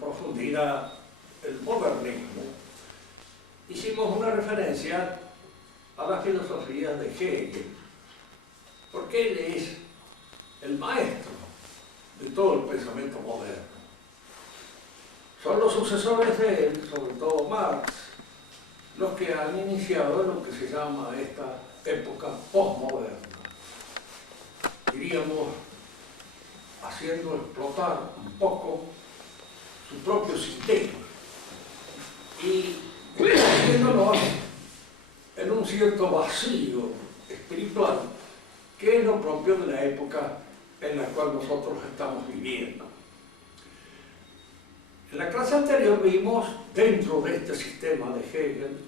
profundidad el modernismo, hicimos una referencia a la filosofía de Hegel, porque él es el maestro de todo el pensamiento moderno. Son los sucesores de él, sobre todo Marx, los que han iniciado lo que se llama esta época postmoderna. Diríamos, haciendo explotar un poco su propio sistema y haciéndolo en un cierto vacío espiritual que es lo propio de la época en la cual nosotros estamos viviendo. En la clase anterior vimos, dentro de este sistema de Hegel,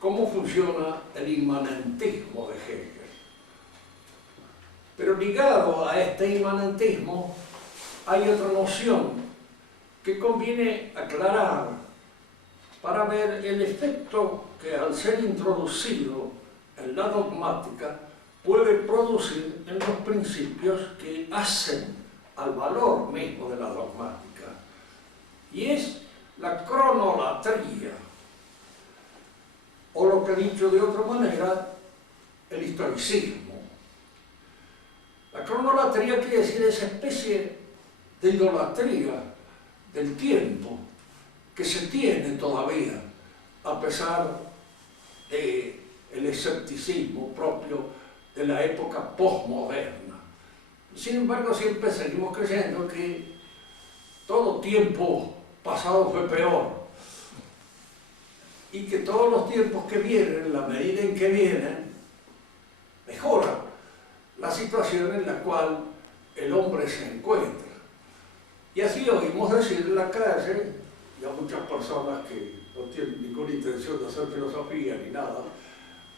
cómo funciona el inmanentismo de Hegel. Pero ligado a este inmanentismo hay otra noción que conviene aclarar para ver el efecto que al ser introducido en la dogmática puede producir en los principios que hacen al valor mismo de la dogmática. Y es la cronolatría, o lo que dicho de otra manera, el historicismo. La cronolatría quiere decir esa especie de idolatría del tiempo que se tiene todavía, a pesar del escepticismo propio de la época postmoderna. Sin embargo, siempre seguimos creyendo que todo tiempo pasado fue peor y que todos los tiempos que vienen, en la medida en que vienen, mejoran la situación en la cual el hombre se encuentra. Y así oímos decir en la calle, y a muchas personas que no tienen ninguna intención de hacer filosofía ni nada,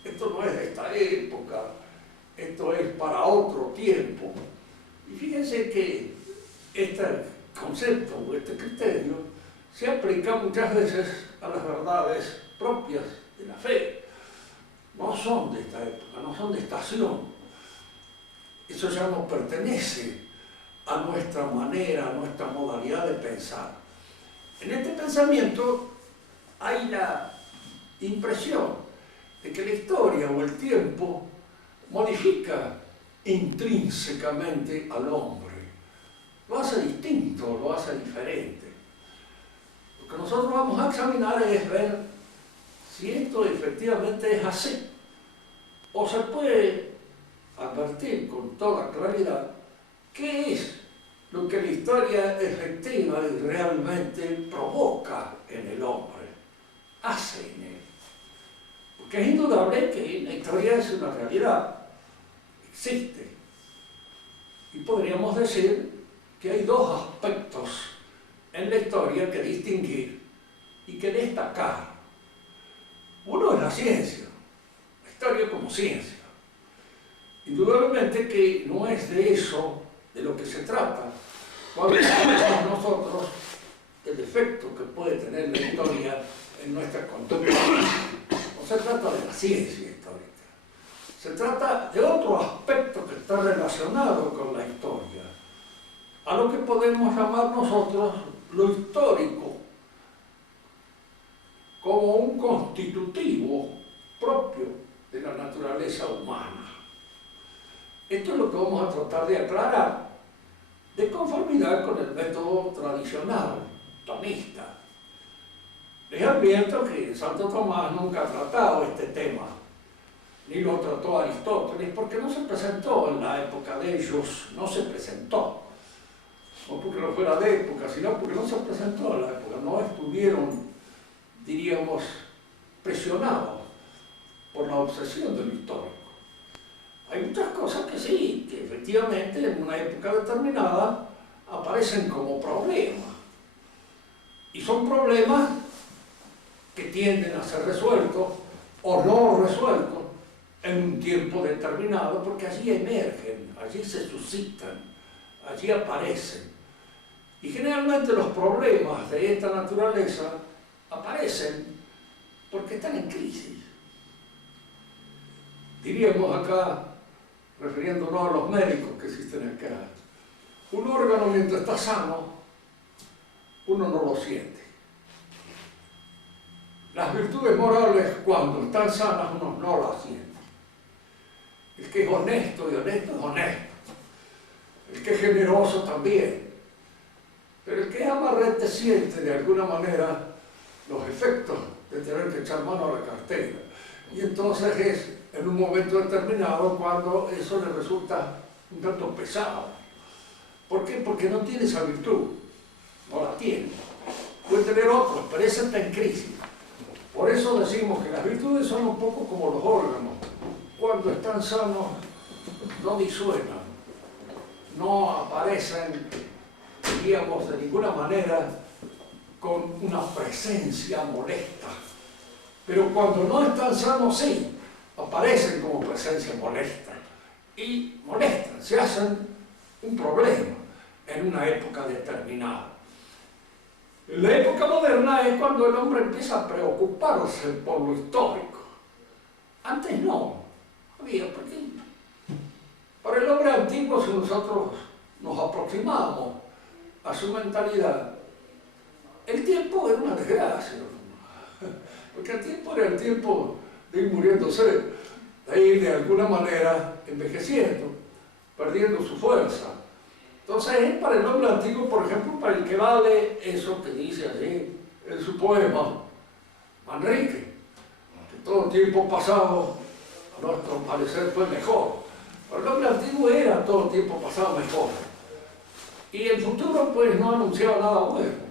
esto no es de esta época, esto es para otro tiempo. Y fíjense que este concepto o este criterio se aplica muchas veces a las verdades propias de la fe. No son de esta época, no son de estación. Eso ya no pertenece a nuestra manera, a nuestra modalidad de pensar. En este pensamiento hay la impresión de que la historia o el tiempo modifica intrínsecamente al hombre. Lo hace distinto, lo hace diferente. Lo que nosotros vamos a examinar es ver si esto efectivamente es así, o se puede advertir con toda claridad qué es lo que la historia efectiva y realmente provoca en el hombre, hace en él. Porque es indudable que la historia es una realidad, existe. Y podríamos decir que hay dos aspectos en la historia que distinguir y que destacar. Uno es la ciencia, la historia como ciencia. Indudablemente que no es de eso de lo que se trata cuando hablamos nosotros del efecto que puede tener la historia en nuestra conducta. No se trata de la ciencia histórica, se trata de otro aspecto que está relacionado con la historia, a lo que podemos llamar nosotros lo histórico, como un constitutivo propio de la naturaleza humana. Esto es lo que vamos a tratar de aclarar, de conformidad con el método tradicional, tomista. Les advierto que Santo Tomás nunca ha tratado este tema, ni lo trató Aristóteles, porque no se presentó en la época de ellos, no se presentó. No porque no fuera de época, sino porque no se presentó en la época, no estuvieron, diríamos, presionados por la obsesión del histórico. Hay muchas cosas que sí, que efectivamente en una época determinada aparecen como problemas. Y son problemas que tienden a ser resueltos o no resueltos en un tiempo determinado, porque allí emergen, allí se suscitan, allí aparecen. Y generalmente los problemas de esta naturaleza aparecen porque están en crisis. Diríamos acá, refiriéndonos a los médicos que existen acá, un órgano mientras está sano uno no lo siente. Las virtudes morales, cuando están sanas, uno no las siente. El que es honesto y honesto es honesto. El que es generoso también. Pero el que es amarrete siente de alguna manera los efectos de tener que echar mano a la cartera. Y entonces es en un momento determinado cuando eso le resulta un tanto pesado. ¿Por qué? Porque no tiene esa virtud. No la tiene. Puede tener otros, pero esa está en crisis. Por eso decimos que las virtudes son un poco como los órganos. Cuando están sanos, no disuenan, no aparecen, diríamos, de ninguna manera con una presencia molesta. Pero cuando no están sanos, sí, aparecen como presencia molesta. Y molestan, se hacen un problema en una época determinada. La época moderna es cuando el hombre empieza a preocuparse por lo histórico. Antes no había, ¿por qué? Para el hombre antiguo, si nosotros nos aproximamos a su mentalidad, el tiempo era una desgracia, porque el tiempo era el tiempo de ir muriéndose, de ir de alguna manera envejeciendo, perdiendo su fuerza. Entonces es para el hombre antiguo, por ejemplo, para el que vale eso que dice allí en su poema Manrique, que todo tiempo pasado, a nuestro parecer, fue mejor. Para el hombre antiguo era todo tiempo pasado mejor. Y el futuro, pues, no anunciaba nada bueno.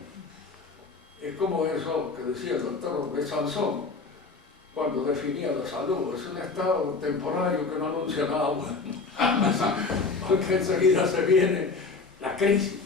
Es como eso que decía el doctor de Sansón, cuando definía la salud. Es un estado temporario que no anuncia nada bueno. Porque enseguida se viene la crisis.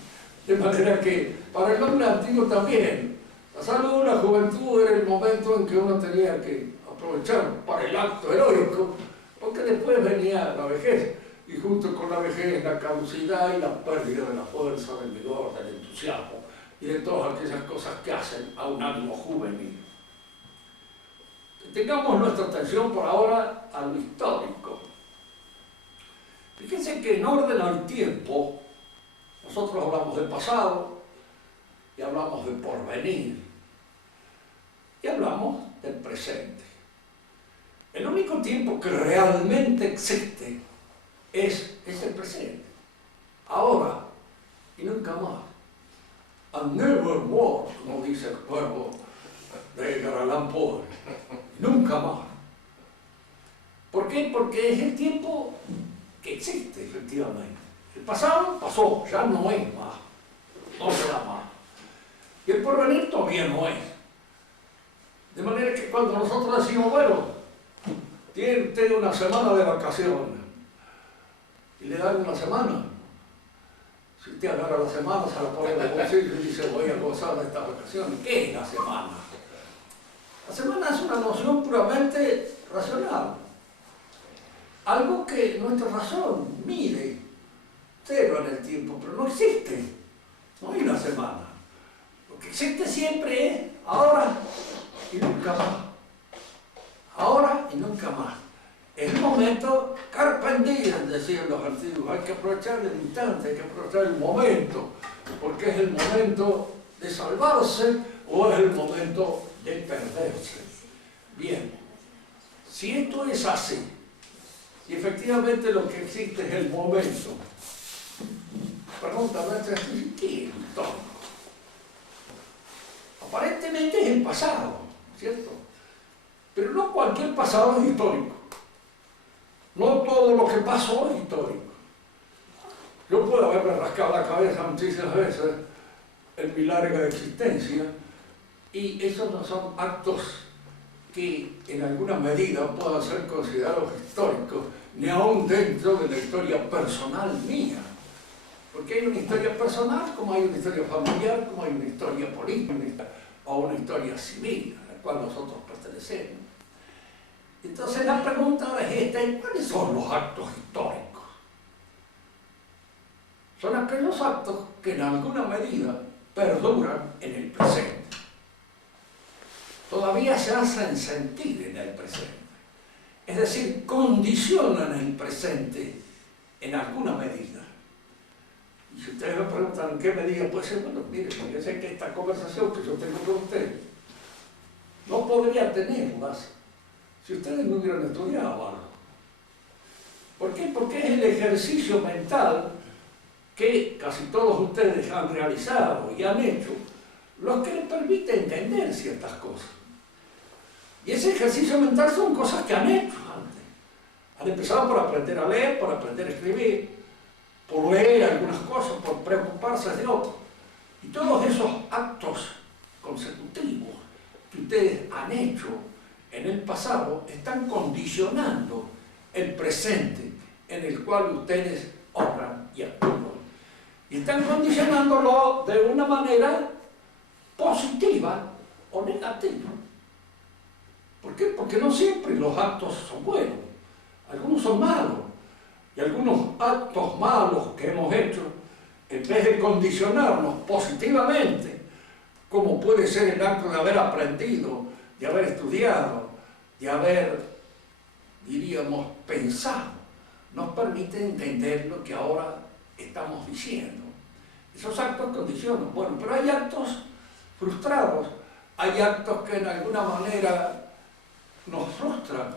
De manera que para el hombre antiguo también, la salud, la juventud era el momento en que uno tenía que aprovechar para el acto heroico, porque después venía la vejez, y junto con la vejez la caducidad y la pérdida de la fuerza, del vigor, del entusiasmo y de todas aquellas cosas que hacen a un ánimo juvenil. Tengamos nuestra atención por ahora a lo histórico. Fíjense que en orden al tiempo, nosotros hablamos del pasado, y hablamos del porvenir, y hablamos del presente. El único tiempo que realmente existe es el presente. Ahora y nunca más. And never more, como dice el pueblo de Edgar Allan Poe. Nunca más. ¿Por qué? Porque es el tiempo que existe, efectivamente. El pasado pasó, ya no es más. No será más. Y el porvenir todavía no es. De manera que cuando nosotros decimos, bueno, tiene usted una semana de vacaciones, y le dan una semana. Si usted agarra la semana, se la pone en el bolsillo y dice, voy a gozar de esta vacación. ¿Qué es la semana? La semana es una noción puramente racional. Algo que nuestra razón mide, cero en el tiempo, pero no existe. No hay una semana. Lo que existe siempre es ahora y nunca más. Ahora y nunca más. Es el momento carpe diem, decían los antiguos. Hay que aprovechar el instante, hay que aprovechar el momento, porque es el momento de salvarse o es el momento de perderse. Bien, si esto es así, y efectivamente lo que existe es el momento, pregunta nuestra, ¿qué es histórico? Aparentemente es el pasado, ¿cierto? Pero no cualquier pasado es histórico. No todo lo que pasó es histórico. Yo puedo haberme rascado la cabeza muchísimas veces en mi larga existencia, y esos no son actos que en alguna medida puedan ser considerados históricos, ni aún dentro de la historia personal mía. Porque hay una historia personal, como hay una historia familiar, como hay una historia política o una historia civil a la cual nosotros pertenecemos. Entonces la pregunta ahora es esta: ¿cuáles son los actos históricos? Son aquellos actos que en alguna medida perduran en el presente. Todavía se hacen sentir en el presente. Es decir, condicionan el presente en alguna medida. Y si ustedes me preguntan en qué medida puede ser, bueno, mire, fíjense que esta conversación que yo tengo con ustedes no podría tenerlas si ustedes no hubieran estudiado algo. ¿Por qué? Porque es el ejercicio mental que casi todos ustedes han realizado y han hecho, los que les permite entender ciertas cosas. Y ese ejercicio mental son cosas que han hecho antes. Han empezado por aprender a leer, por aprender a escribir, por leer algunas cosas, por preocuparse de otras. Y todos esos actos consecutivos que ustedes han hecho en el pasado están condicionando el presente en el cual ustedes obran y actúan. Y están condicionándolo de una manera positiva o negativa. ¿Por qué? Porque no siempre los actos son buenos. Algunos son malos. Y algunos actos malos que hemos hecho, en vez de condicionarnos positivamente, como puede ser el acto de haber aprendido, de haber estudiado, de haber, diríamos, pensado, nos permite entender lo que ahora estamos diciendo. Esos actos condicionan. Bueno, pero hay actos frustrados, hay actos que en alguna manera nos frustran,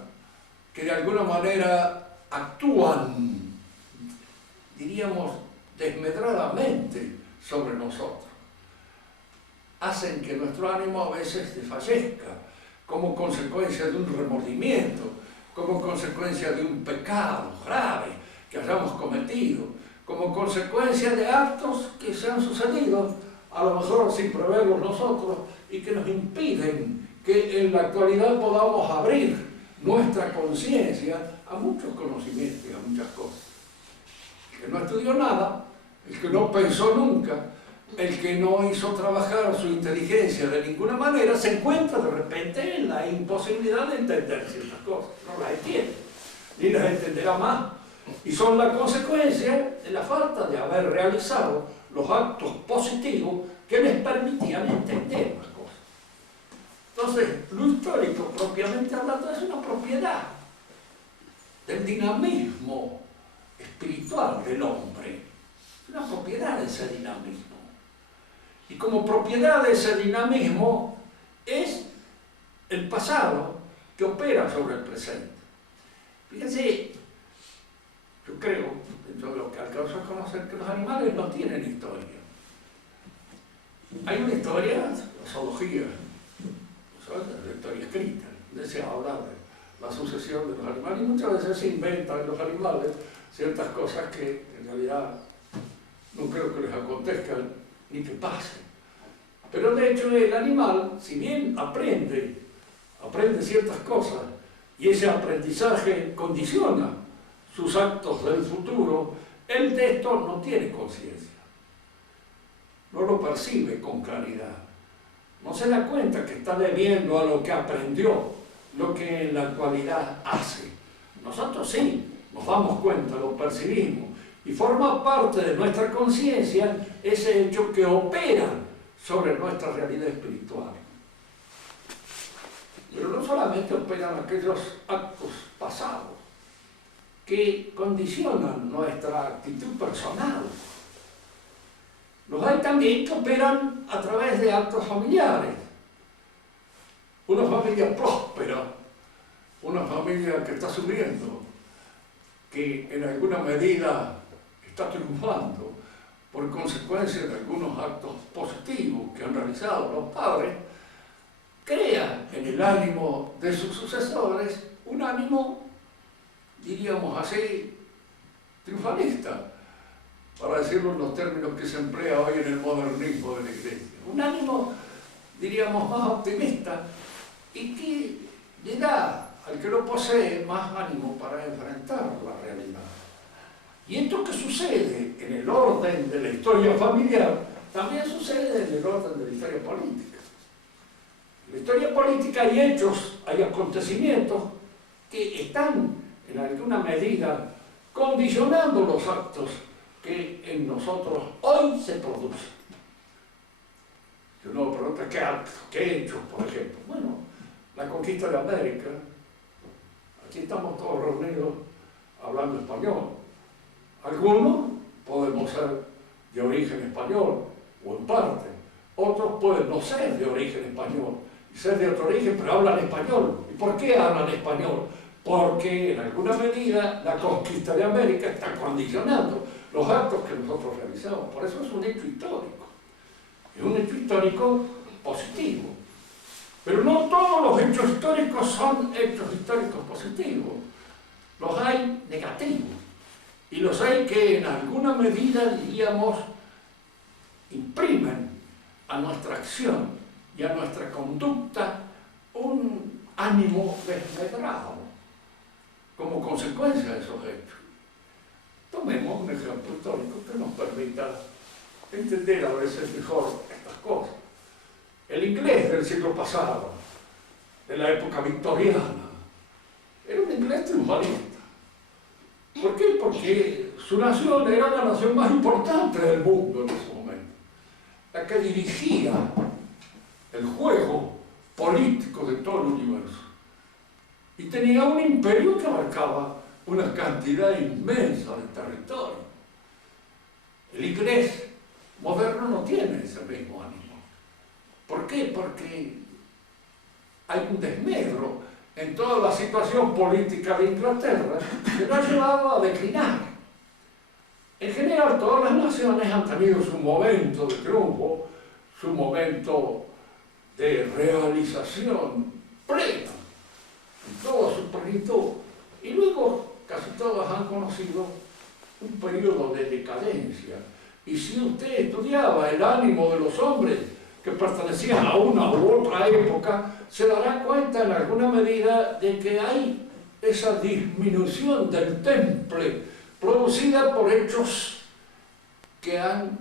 que de alguna manera actúan, diríamos, desmedradamente sobre nosotros. Hacen que nuestro ánimo a veces desfallezca, como consecuencia de un remordimiento, como consecuencia de un pecado grave que hayamos cometido, como consecuencia de actos que se han sucedido, a lo mejor sin preverlos nosotros, y que nos impiden que en la actualidad podamos abrir nuestra conciencia a muchos conocimientos y a muchas cosas. El que no estudió nada, el que no pensó nunca, el que no hizo trabajar su inteligencia de ninguna manera, se encuentra de repente en la imposibilidad de entender ciertas cosas. No las entiende, ni las entenderá más. Y son la consecuencia de la falta de haber realizado los actos positivos que les permitían entender las cosas. Entonces, lo histórico, propiamente hablando, es una propiedad del dinamismo espiritual del hombre. Es una propiedad de ese dinamismo. Y como propiedad de ese dinamismo es el pasado que opera sobre el presente. Fíjense, yo creo, dentro de lo que alcanzo a conocer, que los animales no tienen historia. Hay una historia, la zoología, la historia escrita, donde se habla de la sucesión de los animales, y muchas veces se inventan en los animales ciertas cosas que en realidad no creo que les acontezcan ni que pasen. Pero de hecho el animal, si bien aprende ciertas cosas, y ese aprendizaje condiciona sus actos del futuro, él de esto no tiene conciencia. No lo percibe con claridad. No se da cuenta que está debiendo a lo que aprendió, lo que en la actualidad hace. Nosotros sí, nos damos cuenta, lo percibimos, y forma parte de nuestra conciencia ese hecho que opera sobre nuestra realidad espiritual. Pero no solamente operan aquellos actos pasados que condicionan nuestra actitud personal. Los hay también que operan a través de actos familiares. Una familia próspera, una familia que está subiendo, que en alguna medida está triunfando por consecuencia de algunos actos positivos que han realizado los padres, crea en el ánimo de sus sucesores un ánimo, diríamos así, triunfalista, para decirlo en los términos que se emplea hoy en el modernismo de la Iglesia. Un ánimo, diríamos, más optimista y que le da al que lo posee más ánimo para enfrentar la realidad. Y esto que sucede en el orden de la historia familiar, también sucede en el orden de la historia política. En la historia política hay hechos, hay acontecimientos que están en alguna medida condicionando los actos que en nosotros hoy se producen. Si uno me pregunta qué actos, qué hechos, por ejemplo. Bueno, la conquista de América. Aquí estamos todos reunidos hablando español. Algunos podemos ser de origen español, o en parte. Otros pueden no ser de origen español, y ser de otro origen, pero hablan español. ¿Y por qué hablan español? Porque en alguna medida la conquista de América está condicionando los actos que nosotros realizamos. Por eso es un hecho histórico. Es un hecho histórico positivo. Pero no todos los hechos históricos son hechos históricos positivos. Los hay negativos. Y los hay que en alguna medida, diríamos, imprimen a nuestra acción y a nuestra conducta un ánimo desmedrado como consecuencia de esos hechos. Tomemos un ejemplo histórico que nos permita entender a veces mejor estas cosas. El inglés del siglo pasado, de la época victoriana, era un inglés triunfalista. ¿Por qué? Porque su nación era la nación más importante del mundo en ese momento, la que dirigía el juego político de todo el universo. Y tenía un imperio que abarcaba una cantidad inmensa de territorio. El inglés moderno no tiene ese mismo ánimo. ¿Por qué? Porque hay un desmedro en toda la situación política de Inglaterra que lo ha llevado a declinar. En general, todas las naciones han tenido su momento de triunfo, su momento de realización plena, en toda su plenitud, y luego casi todas han conocido un periodo de decadencia. Y si usted estudiaba el ánimo de los hombres que pertenecían a una u otra época, se dará cuenta en alguna medida de que hay esa disminución del temple producida por hechos que han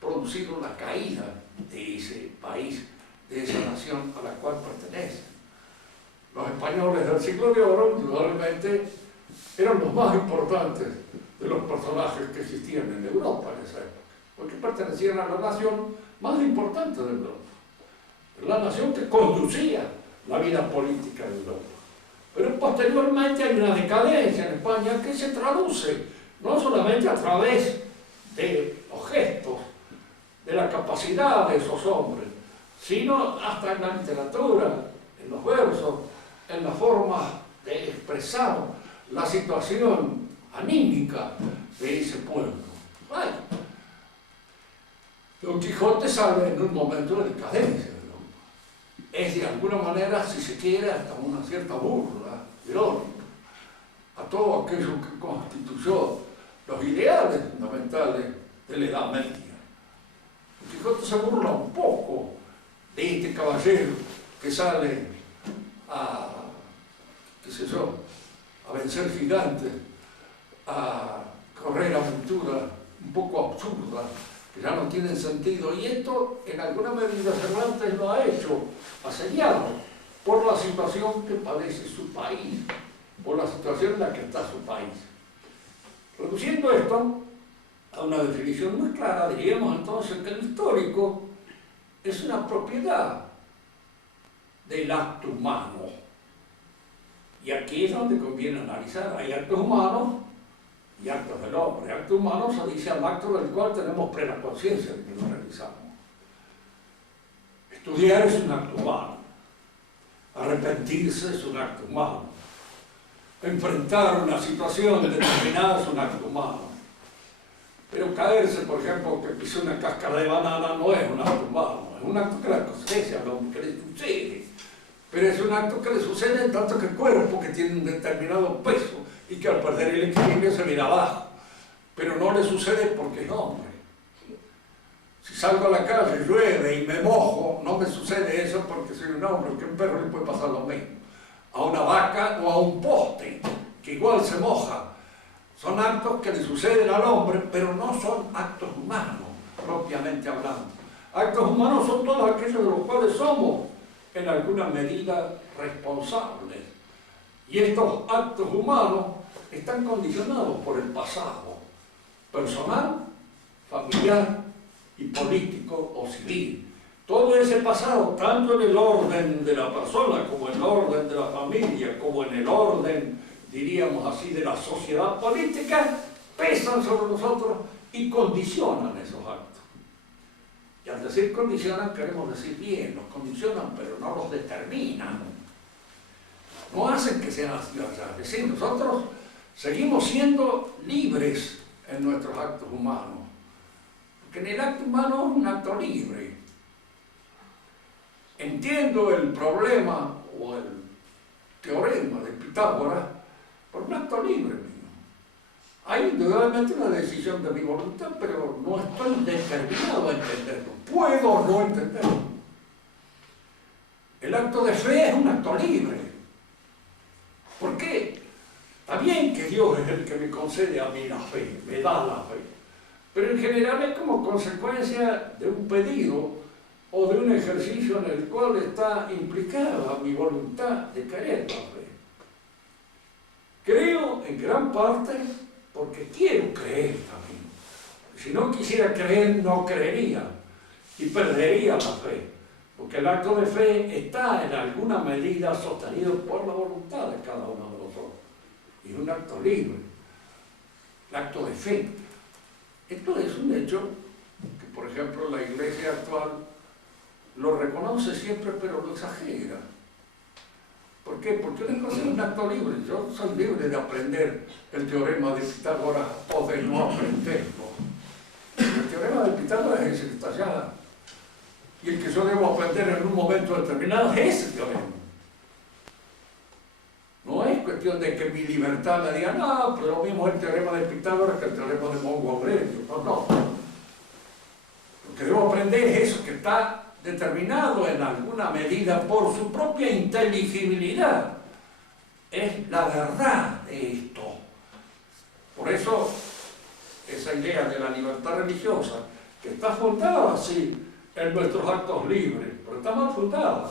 producido la caída de ese país, de esa nación a la cual pertenecen. Los españoles del siglo de oro, indudablemente, eran los más importantes de los personajes que existían en Europa en esa época, porque pertenecían a la nación más importante de Europa, la nación que conducía la vida política de Europa. Pero posteriormente hay una decadencia en España que se traduce no solamente a través de los gestos, de la capacidad de esos hombres, sino hasta en la literatura, en los versos, en la forma de expresar la situación anímica de ese pueblo. Bueno, Don Quijote sale en un momento de decadencia de Europa. Es de alguna manera, si se quiere, hasta una cierta burla, irónica, a todo aquello que constituyó los ideales fundamentales de la Edad Media. Don Quijote se burla un poco de este caballero que sale a, qué sé yo, a vencer gigantes, a correr aventuras un poco absurdas, que ya no tienen sentido. Y esto, en alguna medida, Cervantes lo ha hecho asediado por la situación que padece su país, por la situación en la que está su país. Reduciendo esto a una definición muy clara, diríamos entonces que el histórico es una propiedad del acto humano. Y aquí es donde conviene analizar. Hay actos humanos y actos del hombre. Acto humano se dice al acto del cual tenemos plena conciencia de que lo realizamos. Estudiar es un acto humano. Arrepentirse es un acto humano. Enfrentar una situación determinada es un acto humano. Pero caerse, por ejemplo, que pisó una cáscara de banana, no es un acto humano. Es un acto que le acontece al hombre, que le sucede. Pero es un acto que le sucede en tanto que el cuerpo, que tiene un determinado peso, y que al perder el equilibrio se viene abajo. Pero no le sucede porque es hombre. Si salgo a la calle, llueve y me mojo, no me sucede eso porque soy un hombre, porque a un perro le puede pasar lo mismo. A una vaca o a un poste, que igual se moja. Son actos que le suceden al hombre, pero no son actos humanos, propiamente hablando. Actos humanos son todos aquellos de los cuales somos, en alguna medida, responsables. Y estos actos humanos están condicionados por el pasado, personal, familiar y político o civil. Todo ese pasado, tanto en el orden de la persona, como en el orden de la familia, como en el orden, diríamos así, de la sociedad política, pesan sobre nosotros y condicionan esos actos. Y al decir condicionan, queremos decir bien, los condicionan, pero no los determinan. No hacen que sean así. Es decir, nosotros seguimos siendo libres en nuestros actos humanos. Porque en el acto humano es un acto libre. Entiendo el problema o el teorema de Pitágoras por un acto libre mío. Hay indudablemente una decisión de mi voluntad, pero no estoy determinado a entenderlo. Puedo o no entenderlo. El acto de fe es un acto libre. ¿Por qué? Está bien que Dios es el que me concede a mí la fe, me da la fe, pero en general es como consecuencia de un pedido o de un ejercicio en el cual está implicada mi voluntad de querer la fe. Creo en gran parte porque quiero creer también. Si no quisiera creer, no creería y perdería la fe, porque el acto de fe está en alguna medida sostenido por la voluntad de cada uno de nosotros. Y es un acto libre, el acto de fe. Esto es un hecho que, por ejemplo, la Iglesia actual lo reconoce siempre, pero lo exagera. ¿Por qué? Porque una cosa es un acto libre. Yo soy libre de aprender el teorema de Pitágoras o de no aprenderlo. El teorema de Pitágoras es el que está allá. Y el que yo debo aprender en un momento determinado es ese teorema. No es cuestión de que mi libertad me diga, no, pero lo mismo es el teorema de Pitágoras que el teorema de Mongo Aurelio. No, no. Lo que debo aprender es eso que está determinado en alguna medida por su propia inteligibilidad. Es la verdad de esto. Por eso, esa idea de la libertad religiosa, que está fundada así en nuestros actos libres, pero está mal fundada.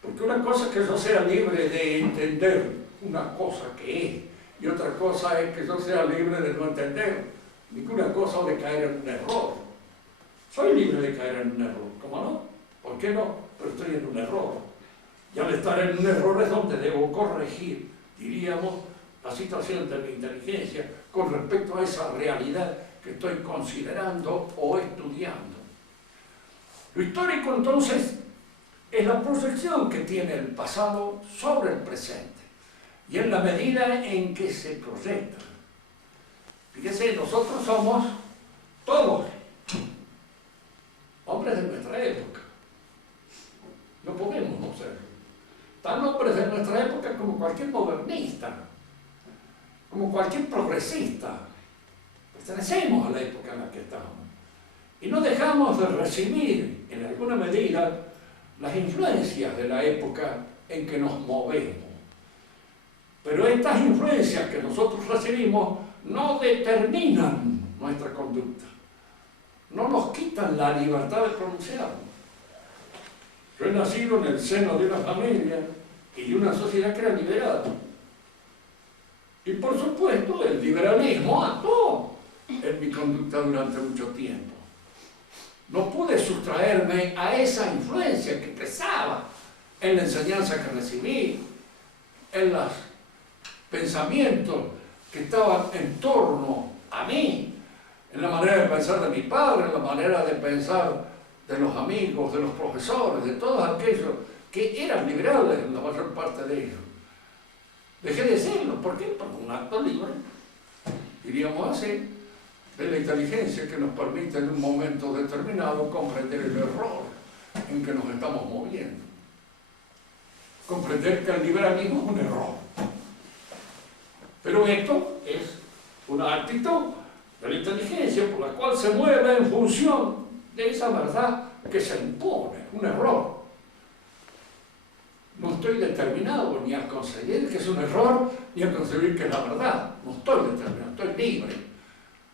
Porque una cosa es que yo sea libre de entender una cosa que es, y otra cosa es que yo sea libre de no entender ninguna cosa o de caer en un error. Soy libre de caer en un error, ¿cómo no? ¿Por qué no? Pero estoy en un error. Y al estar en un error es donde debo corregir, diríamos, la situación de mi inteligencia con respecto a esa realidad que estoy considerando o estudiando. Lo histórico, entonces, es la proyección que tiene el pasado sobre el presente y en la medida en que se proyecta. Fíjense, nosotros somos todos hombres de nuestra época. No podemos no serlo. Tan hombres de nuestra época como cualquier modernista, como cualquier progresista. Pertenecemos a la época en la que estamos. Y no dejamos de recibir, en alguna medida, las influencias de la época en que nos movemos. Pero estas influencias que nosotros recibimos no determinan nuestra conducta. No nos quitan la libertad de pronunciarnos. Yo he nacido en el seno de una familia y de una sociedad que era liberada. Y por supuesto el liberalismo actuó en mi conducta durante mucho tiempo. No pude sustraerme a esa influencia que pesaba en la enseñanza que recibí, en los pensamientos que estaban en torno a mí, en la manera de pensar de mi padre, en la manera de pensar de los amigos, de los profesores, de todos aquellos que eran liberales, en la mayor parte de ellos. Dejé de serlo. ¿Por qué? Por un acto libre, diríamos así, de la inteligencia que nos permite en un momento determinado comprender el error en que nos estamos moviendo. Comprender que el liberalismo es un error. Pero esto es una actitud de la inteligencia por la cual se mueve en función de esa verdad que se impone, un error. No estoy determinado ni a concebir que es un error, ni a concebir que es la verdad. No estoy determinado, estoy libre.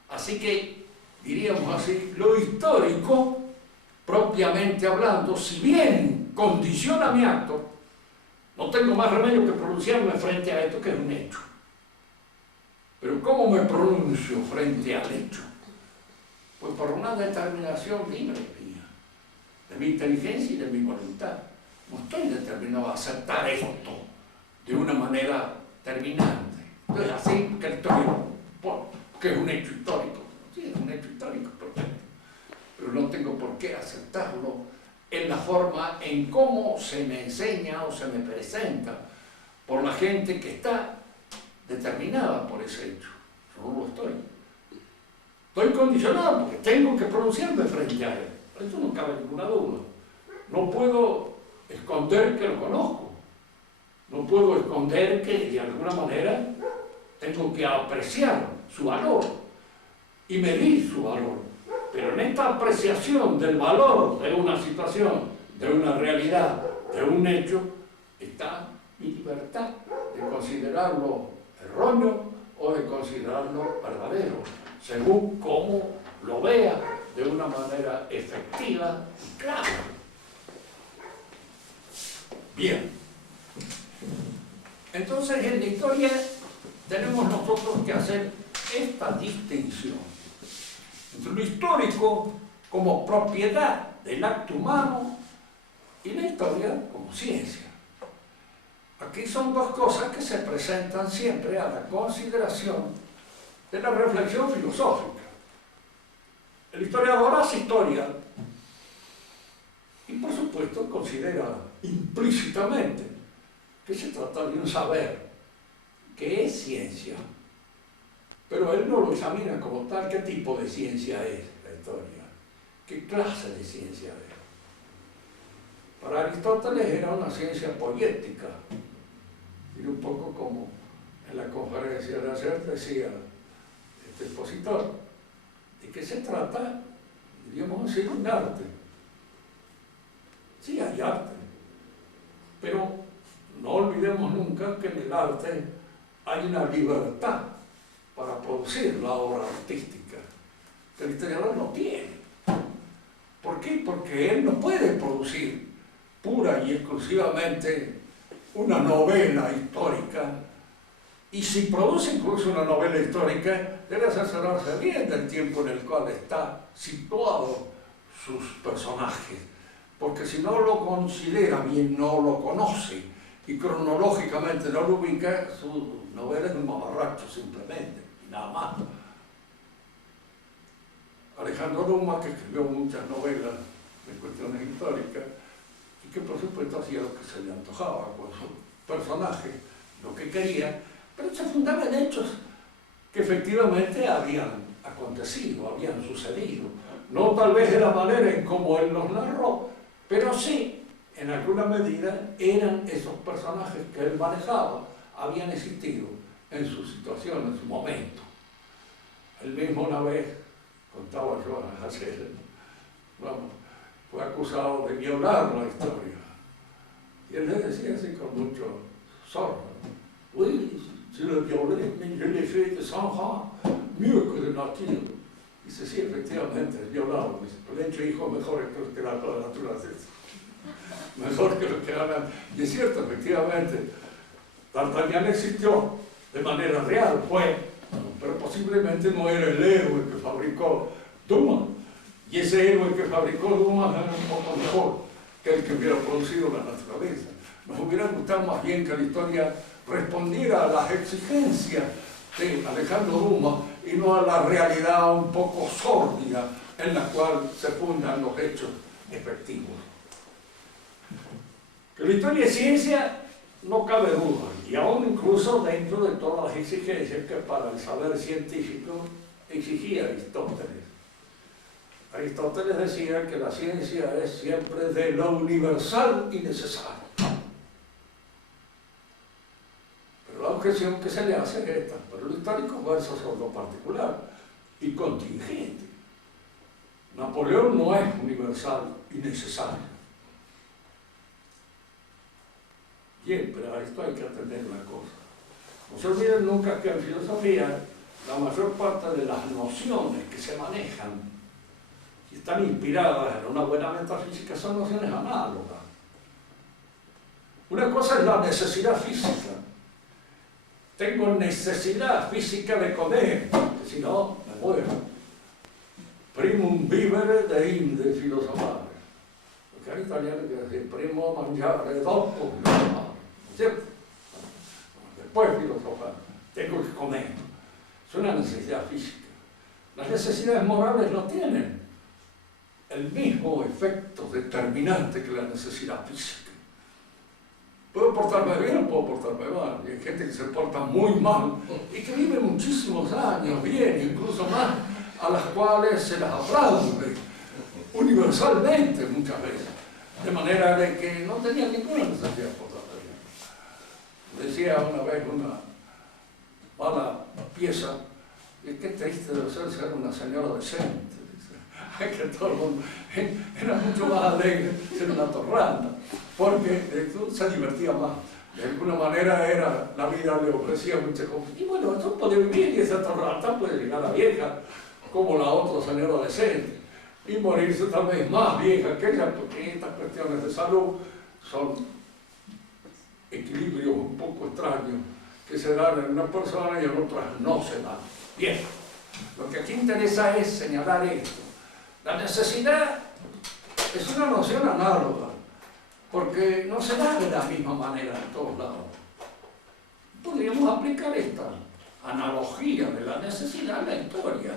Así que, diríamos así, lo histórico, propiamente hablando, si bien condiciona mi acto, no tengo más remedio que pronunciarme frente a esto que es un hecho. Pero ¿cómo me pronuncio frente al hecho? Pues por una determinación libre mía, de mi inteligencia y de mi voluntad. No estoy determinado a aceptar esto de una manera terminante. Entonces así que estoy, que es un hecho histórico. Sí, es forma en cómo se me enseña o se me presenta por la gente que está determinada por ese hecho. Yo no lo estoy. Estoy condicionado porque tengo que pronunciarme frente a él. Eso no cabe ninguna duda. No puedo esconder que lo conozco. No puedo esconder que de alguna manera tengo que apreciar su valor y medir su valor. Pero en esta apreciación del valor de una situación, de una realidad, de un hecho, está mi libertad de considerarlo erróneo o de considerarlo verdadero, según cómo lo vea de una manera efectiva y clara. Bien. Entonces, en la historia tenemos nosotros que hacer esta distinción entre lo histórico como propiedad del acto humano y la historia como ciencia. Aquí son dos cosas que se presentan siempre a la consideración de la reflexión filosófica. El historiador hace historia y, por supuesto, considera implícitamente que se trata de un saber, que es ciencia. Pero él no lo examina como tal. ¿Qué tipo de ciencia es la historia? ¿Qué clase de ciencia es? Para Aristóteles era una ciencia poética. Y un poco como en la conferencia de ayer decía este expositor, de que se trata, diríamos así, de un arte. Sí, hay arte, pero no olvidemos nunca que en el arte hay una libertad para producir la obra artística que el historiador no tiene. ¿Por qué? Porque él no puede producir pura y exclusivamente una novela histórica, y si produce incluso una novela histórica, debe asesorarse bien del tiempo en el cual está situado sus personajes, porque si no lo considera bien, no lo conoce, y cronológicamente no lo ubica, su novela es un mamarracho simplemente, y nada más. Alejandro Dumas, que escribió muchas novelas de cuestiones históricas, y que por supuesto hacía lo que se le antojaba con su personaje, lo que quería, pero se fundaba en hechos que efectivamente habían acontecido, habían sucedido. No tal vez de la manera en cómo él los narró, pero sí, en alguna medida, eran esos personajes que él manejaba, habían existido en su situación, en su momento. Él mismo una vez, contaba yo ayer, fue acusado de violar la historia. Y él le decía así con mucho sorno: oui, je le violé, mais je l'ai fait de sang-froid, mieux que de nature. Dice, sí, efectivamente, es violado. Le he hecho hijos mejores que la naturaleza. Mejor que lo que eran. Y es cierto, efectivamente, D'Artagnan existió de manera real, pero posiblemente no era el héroe que fabricó Dumas. Y ese héroe que fabricó Dumas era un poco mejor que el que hubiera producido la naturaleza. Nos hubiera gustado más bien que la historia respondiera a las exigencias de Alejandro Dumas y no a la realidad un poco sórdida en la cual se fundan los hechos efectivos. Que la historia es ciencia, no cabe duda, y aún incluso dentro de todas las exigencias que para el saber científico exigía Aristóteles. Aristóteles decía que la ciencia es siempre de lo universal y necesario. Pero la objeción que se le hace es esta: pero lo histórico versa sobre lo particular y contingente. Napoleón no es universal y necesario. Bien, pero a esto hay que atender una cosa. No se olviden nunca que en filosofía la mayor parte de las nociones que se manejan y están inspiradas en una buena metafísica son nociones análogas. Una cosa es la necesidad física. Tengo necesidad física de comer, porque si no, me muero. Primum vivere deinde filosofare. Porque en italiano quiere decir primo mangiare, dopo filosofare. ¿Cierto? Después filosofar, tengo que comer. Es una necesidad física. Las necesidades morales no tienen el mismo efecto determinante que la necesidad física. Puedo portarme bien o puedo portarme mal. Y hay gente que se porta muy mal y que vive muchísimos años bien, incluso más, a las cuales se las aplaude universalmente muchas veces. De manera de que no tenía ninguna necesidad de portarse bien. Decía una vez una mala pieza, y qué triste debe ser una señora decente. Que todo el mundo era mucho más alegre ser una torranda, porque se divertía más. De alguna manera la vida le ofrecía muchas cosas. Y bueno, eso puede vivir y esa torranda puede llegar a vieja, como la otra señora decente, y morirse tal vez más vieja que ella, porque estas cuestiones de salud son equilibrios un poco extraños que se dan en una persona y en otras no se dan. Bien, lo que aquí interesa es señalar esto. La necesidad es una noción análoga, porque no se da de la misma manera en todos lados. Podríamos aplicar esta analogía de la necesidad en la historia.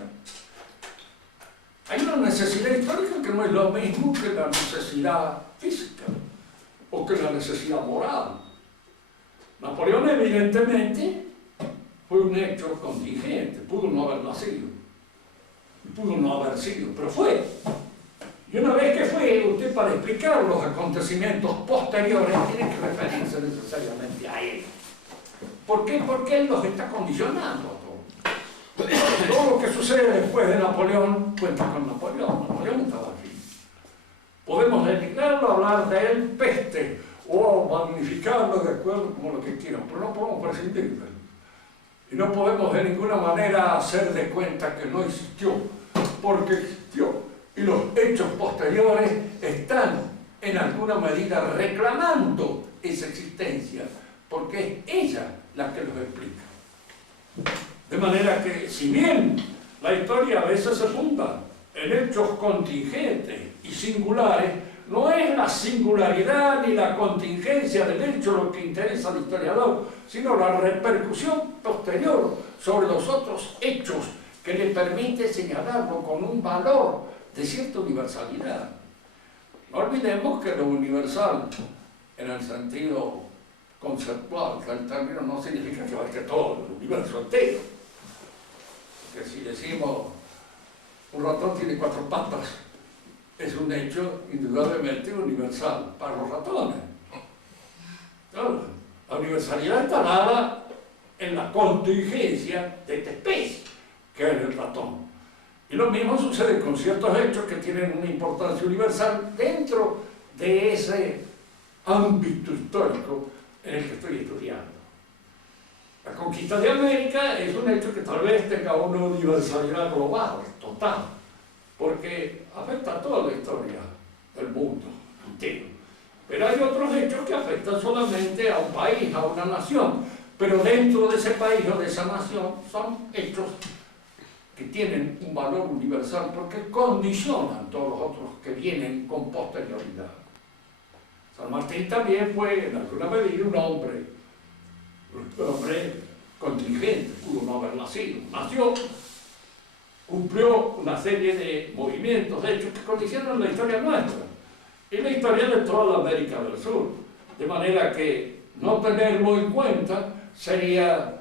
Hay una necesidad histórica que no es lo mismo que la necesidad física o que la necesidad moral. Napoleón evidentemente fue un hecho contingente, pudo no haber nacido. Pudo no haber sido, pero fue. Y una vez que fue, usted para explicar los acontecimientos posteriores tiene que referirse necesariamente a él. ¿Por qué? Porque él los está condicionando a todos. Todo lo que sucede después de Napoleón cuenta con Napoleón. Napoleón estaba aquí. Podemos denigrarlo, hablar de él peste o magnificarlo de acuerdo como lo que quieran, pero no podemos prescindir de él. Y no podemos de ninguna manera hacer de cuenta que no existió, porque existió. Y los hechos posteriores están en alguna medida reclamando esa existencia, porque es ella la que los explica. De manera que, si bien la historia a veces se funda en hechos contingentes y singulares, no es la singularidad ni la contingencia del hecho lo que interesa al historiador, sino la repercusión posterior sobre los otros hechos que le permite señalarlo con un valor de cierta universalidad. No olvidemos que lo universal, en el sentido conceptual del término, no significa que abarque todo el universo entero. Porque si decimos un ratón tiene 4 patas, es un hecho indudablemente universal para los ratones. Claro, la universalidad está dada en la contingencia de esta especie, que es el ratón. Y lo mismo sucede con ciertos hechos que tienen una importancia universal dentro de ese ámbito histórico en el que estoy estudiando. La conquista de América es un hecho que tal vez tenga una universalidad global, total, porque afecta a toda la historia del mundo entero. Pero hay otros hechos que afectan solamente a un país, a una nación, pero dentro de ese país o de esa nación son hechos que tienen un valor universal porque condicionan todos los otros que vienen con posterioridad. San Martín también fue, en alguna medida, un hombre contingente, pudo no haber nacido. Nació, cumplió una serie de movimientos, de hechos que condicionan la historia nuestra y la historia de toda la América del Sur. De manera que no tenerlo en cuenta sería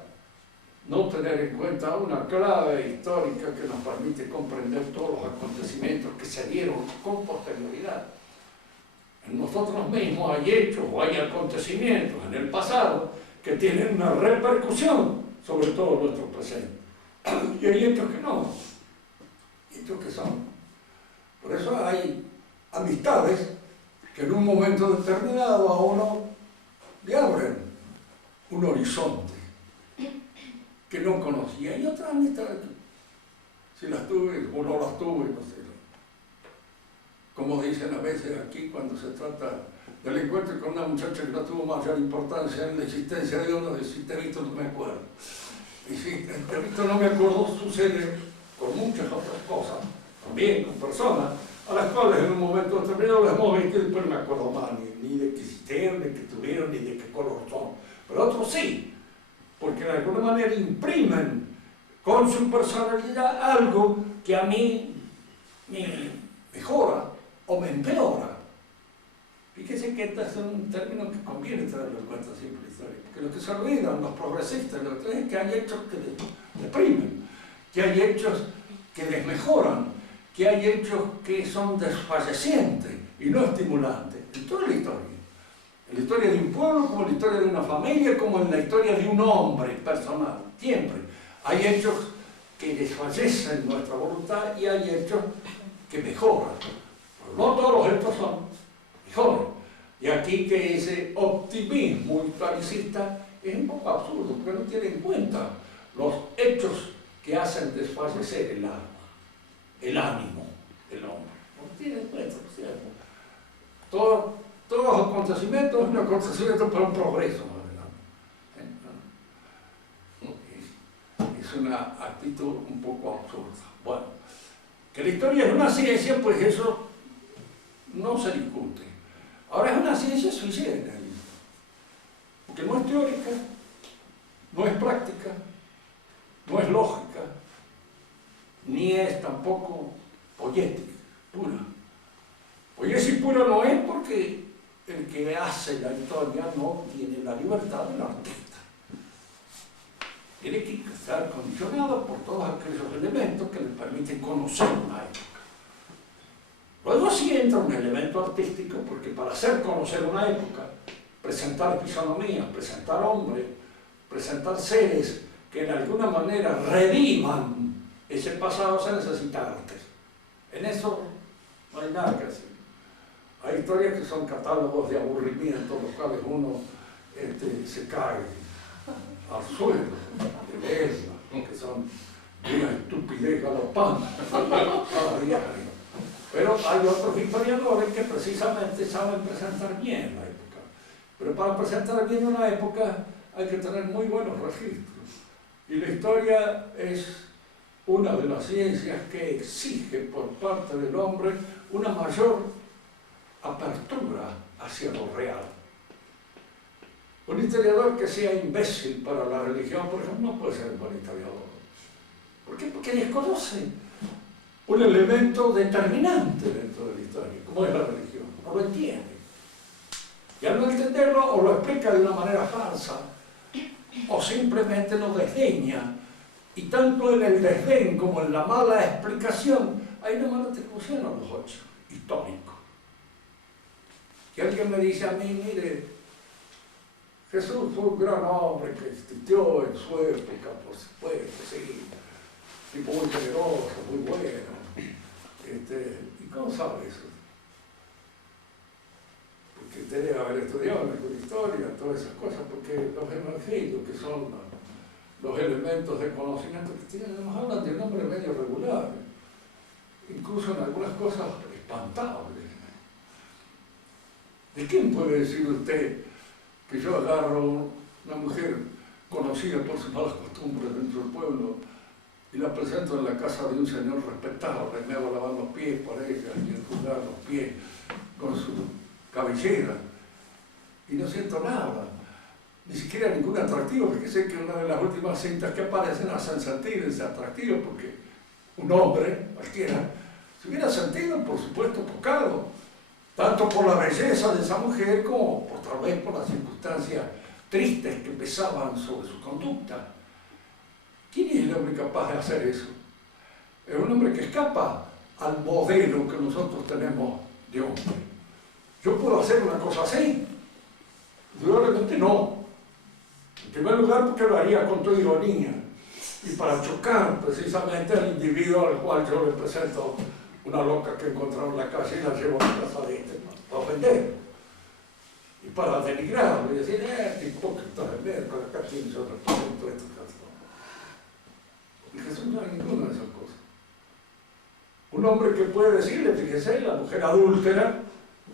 no tener en cuenta una clave histórica que nos permite comprender todos los acontecimientos que se dieron con posterioridad. En nosotros mismos hay hechos o hay acontecimientos en el pasado que tienen una repercusión sobre todo nuestro presente. Y hay hechos que no, hechos que son. Por eso hay amistades que en un momento determinado a uno le abren un horizonte que no conocía, y otras amistades, si las tuve o no las tuve, no sé. Como dicen a veces aquí cuando se trata del encuentro con una muchacha que no tuvo mayor importancia en la existencia de uno, de si te he visto no me acuerdo. Y si te he visto no me acuerdo, sucede con muchas otras cosas, también con personas a las cuales en un momento determinado les hemos visto y después no me acuerdo más ni de qué existieron, de qué tuvieron, ni de qué color son. Pero otros sí, porque de alguna manera imprimen con su personalidad algo que a mí me mejora o me empeora. Fíjese que este es un término que conviene tenerlo en cuenta siempre en la historia, porque lo que se olvidan los progresistas es que hay hechos que deprimen, que hay hechos que desmejoran, que hay hechos que son desfallecientes y no estimulantes, en toda la historia. En la historia de un pueblo, como en la historia de una familia, como en la historia de un hombre personal, siempre. Hay hechos que desfallecen nuestra voluntad y hay hechos que mejoran. Pero no todos los hechos son mejores. Y aquí que ese optimismo historicista es un poco absurdo, porque no tiene en cuenta los hechos que hacen desfallecer el alma, el ánimo del hombre. No tiene en cuenta, ¿no es cierto? Todos los acontecimientos son acontecimientos para un progreso más adelante. Es una actitud un poco absurda. Bueno, que la historia es una ciencia, pues eso no se discute. Ahora es una ciencia sui generis, porque no es teórica, no es práctica, no es lógica, ni es tampoco poética, pura. Poiesis pura no es porque el que hace la historia no tiene la libertad del artista. Tiene que estar condicionado por todos aquellos elementos que le permiten conocer una época. Luego sí entra un elemento artístico, porque para hacer conocer una época, presentar fisonomías, presentar hombres, presentar seres que de alguna manera revivan ese pasado, se necesita arte. En eso no hay nada que hacer. Hay historias que son catálogos de aburrimiento, los cuales uno se cae al suelo de verla, que son de una estupidez galopante cada diario. Pero hay otros historiadores que precisamente saben presentar bien la época. Pero para presentar bien una época hay que tener muy buenos registros. Y la historia es una de las ciencias que exige por parte del hombre una mayor apertura hacia lo real. Un historiador que sea imbécil para la religión, por ejemplo, no puede ser un buen historiador. ¿Por qué? Porque desconoce un elemento determinante dentro de la historia, como es la religión. No lo entiende. Y al no entenderlo, o lo explica de una manera falsa, o simplemente lo desdeña. Y tanto en el desdén como en la mala explicación, hay una mala atribución a los hechos históricos. Que alguien me dice a mí, mire, Jesús fue un gran hombre que existió en su época, por supuesto, sí, tipo muy generoso, muy bueno. ¿Y cómo sabe eso? Porque usted debe haber estudiado la historia, todas esas cosas, porque los evangelios, que son los elementos de conocimiento que tienen, nos hablan de un hombre medio regular, incluso en algunas cosas espantables. ¿De quién puede decir usted que yo agarro una mujer conocida por sus malas costumbres dentro del pueblo y la presento en la casa de un señor respetable, me hago lavar los pies por ella y enjugar los pies con su cabellera y no siento nada, ni siquiera ningún atractivo, porque sé que una de las últimas cintas que aparecen hacen sentir ese atractivo, porque un hombre, cualquiera, se hubiera sentido, por supuesto, tocado, tanto por la belleza de esa mujer como tal vez por las circunstancias tristes que pesaban sobre su conducta. ¿Quién es el hombre capaz de hacer eso? Es un hombre que escapa al modelo que nosotros tenemos de hombre. ¿Yo puedo hacer una cosa así? Indudablemente no. En primer lugar, porque lo haría con toda ironía y para chocar precisamente al individuo al cual yo le presento una loca que encontraron en la calle y la llevo a la casa de para ofender y para denigrarlo y decir, qué hipócrita de miércoles, acá tiene yo represento esto, y Jesús no hay ninguna de esas cosas. Un hombre que puede decirle, fíjese, la mujer adúltera,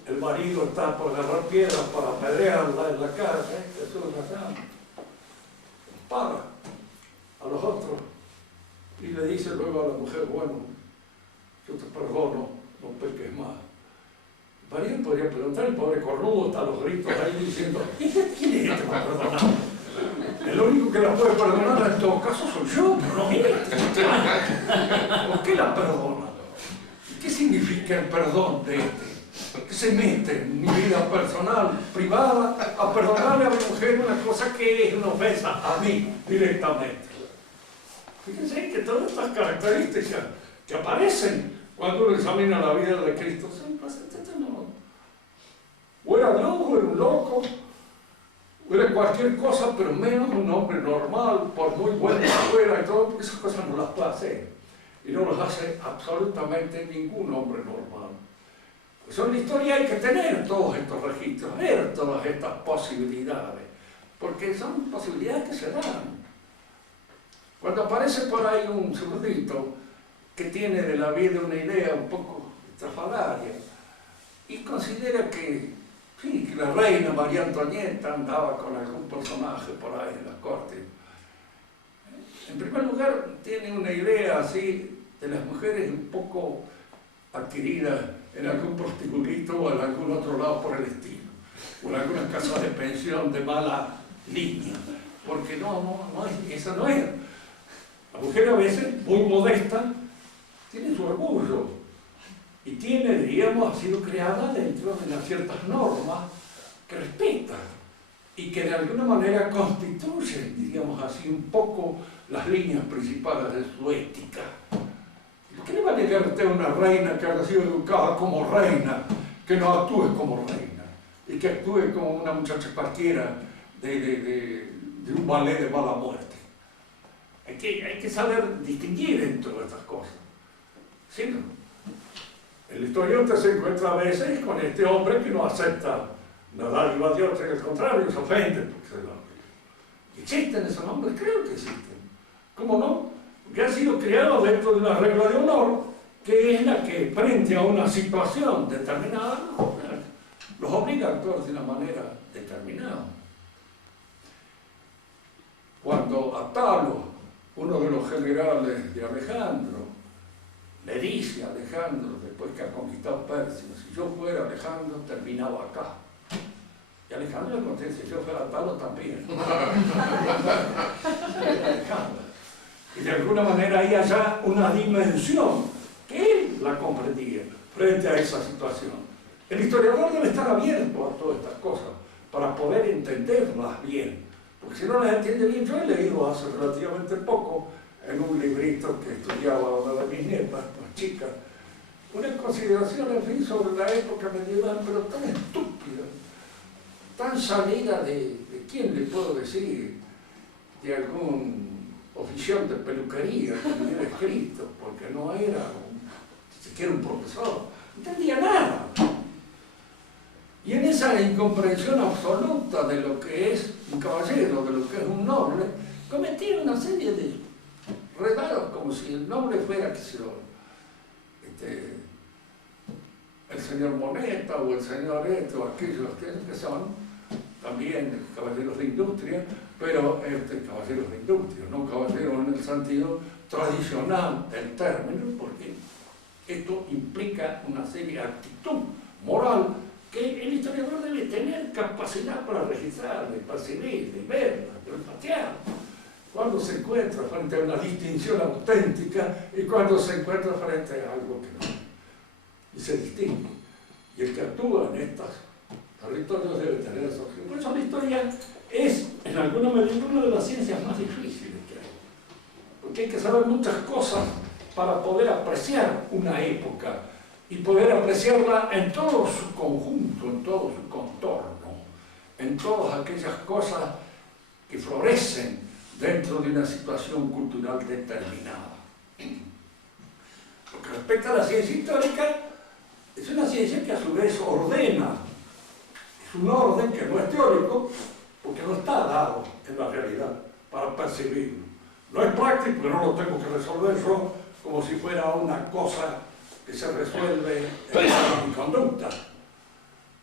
el marido está por agarrar piedras para apedrearla en la casa, Jesús para a los otros y le dice luego a la mujer, bueno, yo te perdono, no peques más. El marido podría preguntar, el pobre cornudo está a los gritos ahí diciendo, ¿quién es este para perdonar? El único que la puede perdonar en todo caso soy yo, pero no este. ¿Por qué la perdona? ¿Qué significa el perdón de este? Que se mete en mi vida personal, privada, a perdonarle a mi mujer una cosa que es una ofensa a mí directamente. Fíjense que todas estas características que aparecen cuando uno examina la vida de Cristo son presentes en nosotros. O era Dios, o era un loco, o era cualquier cosa, pero menos un hombre normal, por muy bueno que fuera y todo, porque esas cosas no las puede hacer. Y no las hace absolutamente ningún hombre normal. Pues en la historia hay que tener todos estos registros, ver todas estas posibilidades, porque son posibilidades que se dan. Cuando aparece por ahí un zurdito que tiene de la vida una idea un poco estrafalaria y considera que, sí, que la reina María Antonieta andaba con algún personaje por ahí en la corte. En primer lugar, tiene una idea así de las mujeres un poco adquiridas en algún prostíbulo o en algún otro lado por el estilo, o en algunas casas de pensión de mala línea, porque eso no es. La mujer a veces, muy modesta, tiene su orgullo y tiene, diríamos, ha sido creada dentro de unas ciertas normas que respeta y que de alguna manera constituyen, diríamos así, un poco las líneas principales de su ética. ¿Por qué le va a negar a usted a una reina que haya sido educada como reina, que no actúe como reina y que actúe como una muchacha cualquiera de un ballet de mala muerte? Hay que saber distinguir en todas estas cosas. ¿Sí, no? El historiante se encuentra a veces con este hombre que no acepta la dádiva de Dios, al contrario, se ofende porque se lo... ¿Existen esos hombres? Creo que existen. ¿Cómo no? Porque han sido creados dentro de una regla de honor que es la que frente a una situación determinada los obliga a actuar de una manera determinada. Cuando Atalo, uno de los generales de Alejandro, le dice a Alejandro, después que ha conquistado Persia, si yo fuera Alejandro, terminaba acá. Y Alejandro le contesta, si yo fuera Atalo también. Y de alguna manera hay allá una dimensión que él la comprendía frente a esa situación. El historiador debe estar abierto a todas estas cosas para poder entenderlas bien. Porque si no las entiende bien, yo he leído hace relativamente poco en un librito que estudiaba una de mis nietas, más chicas, una consideración, en fin, sobre la época medieval, pero tan estúpida, tan salida de ¿quién le puedo decir? De algún oficial de peluquería que me hubiera escrito, porque no era ni siquiera un profesor, no entendía nada. Y en esa incomprensión absoluta de lo que es un caballero, de lo que es un noble, cometía una serie de regalos, como si el noble fuera, qué sé yo, el señor Moneta o el señor o aquellos que son también caballeros de industria, pero caballeros de industria, no caballeros en el sentido tradicional del término, porque esto implica una serie de actitud moral que el historiador debe tener capacidad para registrar, de percibir, de ver, de olfatear, cuando se encuentra frente a una distinción auténtica y cuando se encuentra frente a algo que no. Y se distingue. Y el que actúa en estos territorios debe tener eso. Por eso la historia es, en alguna medida, una de las ciencias más difíciles que hay. Porque hay que saber muchas cosas para poder apreciar una época y poder apreciarla en todo su conjunto, en todo su contorno, en todas aquellas cosas que florecen dentro de una situación cultural determinada. Lo que respecta a la ciencia histórica, es una ciencia que a su vez ordena. Es un orden que no es teórico, porque no está dado en la realidad para percibirlo. No es práctico, pero no lo tengo que resolver yo como si fuera una cosa que se resuelve en mi conducta.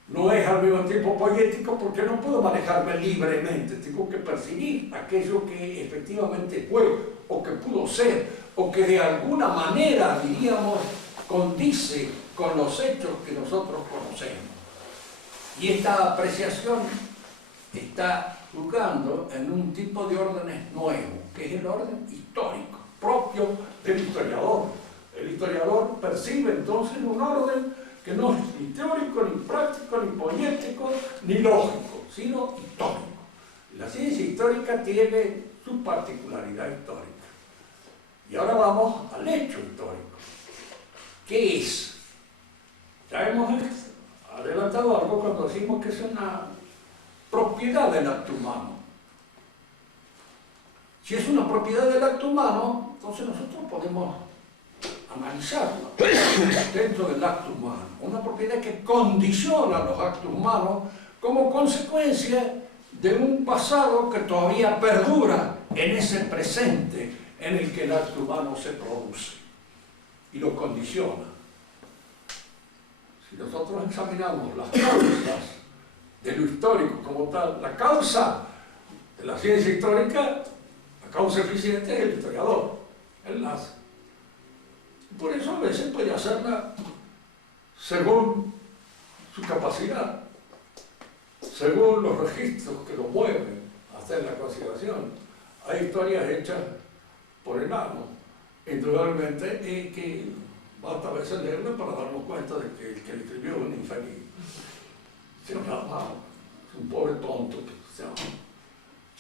No es al mismo tiempo poético porque no puedo manejarme libremente, tengo que percibir aquello que efectivamente fue, o que pudo ser, o que de alguna manera, diríamos, condice con los hechos que nosotros conocemos. Y esta apreciación está jugando en un tipo de órdenes nuevo, que es el orden histórico, propio del historiador. El historiador percibe entonces un orden que no es ni teórico, ni práctico, ni poético, ni lógico, sino histórico. La ciencia histórica tiene su particularidad histórica. Y ahora vamos al hecho histórico. ¿Qué es? Ya hemos adelantado algo cuando decimos que es una propiedad del acto humano. Si es una propiedad del acto humano, entonces nosotros podemos analizarla dentro del acto humano. Una propiedad que condiciona los actos humanos como consecuencia de un pasado que todavía perdura en ese presente en el que el acto humano se produce y lo condiciona. Si nosotros examinamos las causas de lo histórico como tal, la causa de la ciencia histórica, la causa eficiente es el historiador, él la hace. Por eso a veces puede hacerla según su capacidad, según los registros que lo mueven a hacer la consideración. Hay historias hechas por enanos, indudablemente, y que basta a veces leerlas para darnos cuenta de que el que le escribió es un infeliz. Es un pobre tonto,